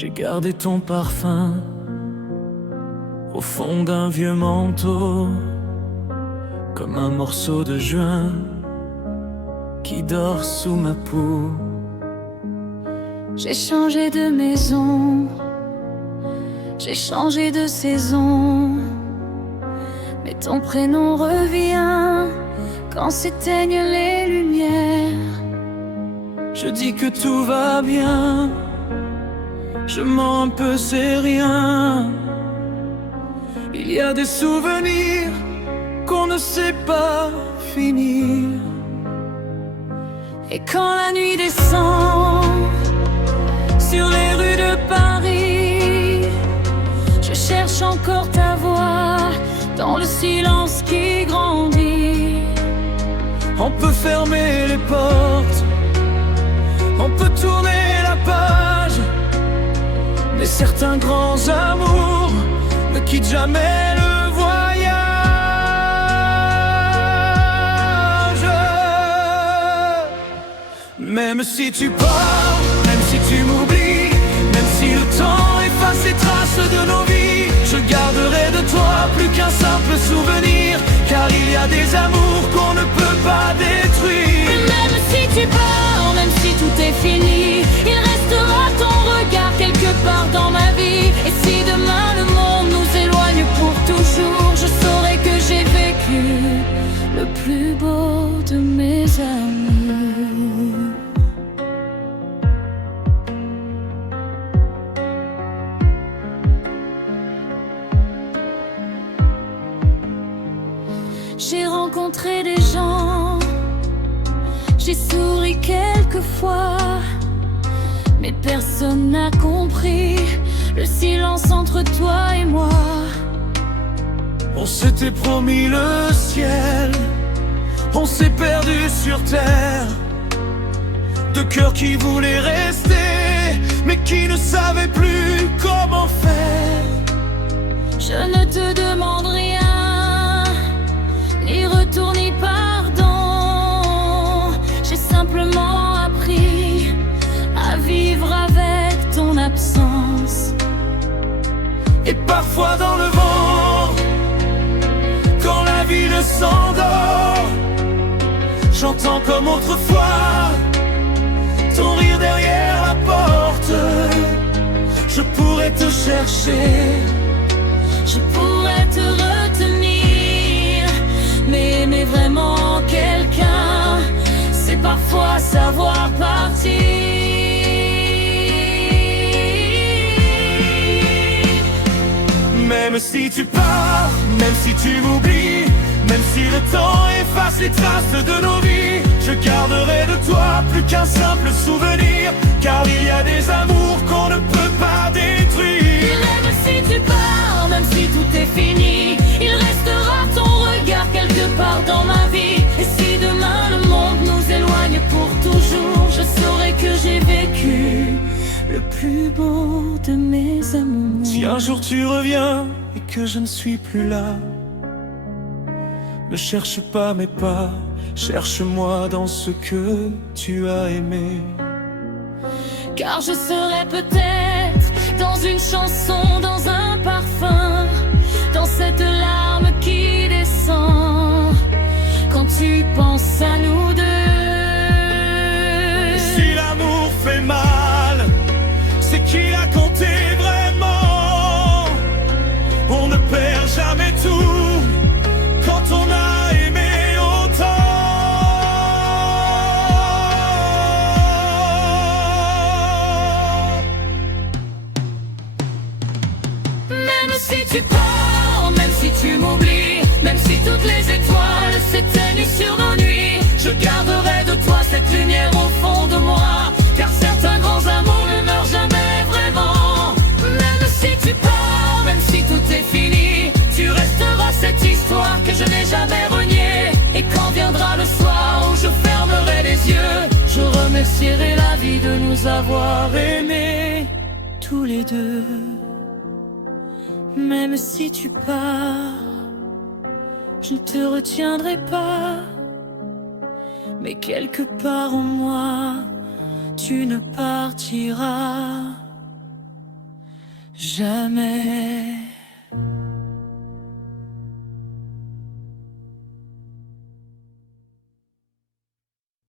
J'ai gardé ton parfum au fond d'un vieux manteau, comme un morceau de juin qui dort sous ma peau. J'ai changé de maison, j'ai changé de saison, mais ton prénom revient quand s'éteignent les lumières. Je dis que tout va bien, je mens un peu, c'est rien. Il y a des souvenirs qu'on ne sait pas finir. Et quand la nuit descend sur les rues de Paris, je cherche encore ta voix dans le silence qui grandit. On peut fermer les portes, on peut tourner la page, mais certains grands amours ne quittent jamais le voyage. Même si tu pars, même si tu m'oublies, même si le temps efface les traces de nos vies, je garderai de toi plus qu'un simple souvenir, car il y a des amours qu'on ne peut pas détruire. Même si tu pars, même si tout est fini, il restera ton regard quelque part dans ma vie. Et si demain le monde nous éloigne pour toujours, je saurai que j'ai vécu le plus beau de mes amours. J'ai rencontré des gens, j'ai souri quelquefois, mais personne n'a compris le silence entre toi et moi. On s'était promis le ciel, on s'est perdu sur terre. Deux cœurs qui voulaient rester, mais qui ne savaient plus comment faire. Je ne te demande rien, ni retour ni pardon. J'ai simplement appris à vivre avec ton absence. Et parfois dans le vent, quand la ville s'endort, j'entends comme autrefois ton rire derrière la porte. Je pourrais te chercher, je pourrais te retenir, mais aimer vraiment quelqu'un, c'est parfois savoir partir. Même si tu pars, même si tu m'oublies, même si le temps efface les traces de nos vies, je garderai de toi plus qu'un simple souvenir, car il y a des amours qu'on ne peut pas détruire. Même si tu pars, même si tout est fini, il restera ton regard quelque part dans ma vie. Et si demain le monde nous éloigne pour toujours, je saurai que j'ai vécu le plus beau de mes amours. Si un jour tu reviens et que je ne suis plus là, ne cherche pas mes pas, cherche-moi dans ce que tu as aimé. Car je serai peut-être dans une chanson, dans un parfum, dans cette larme qui descend quand tu penses à nous deux. Si l'amour fait mal, c'est qu'il a compté vraiment. On ne perd jamais tout quand on a aimé autant. Même si tu pars, même si tu m'oublies, même si toutes les étoiles s'éteignent sur nos nuits, je garderai de toi cette lumière au fond de moi, car certains grands amours ne meurent jamais vraiment. Même si tu pars, même si tout est fini, tu resteras cette histoire que je n'ai jamais reniée. Et quand viendra le soir où je fermerai les yeux, je remercierai la vie de nous avoir aimés tous les deux. Même si tu pars, je ne te retiendrai pas, mais quelque part en moi, tu ne partiras jamais.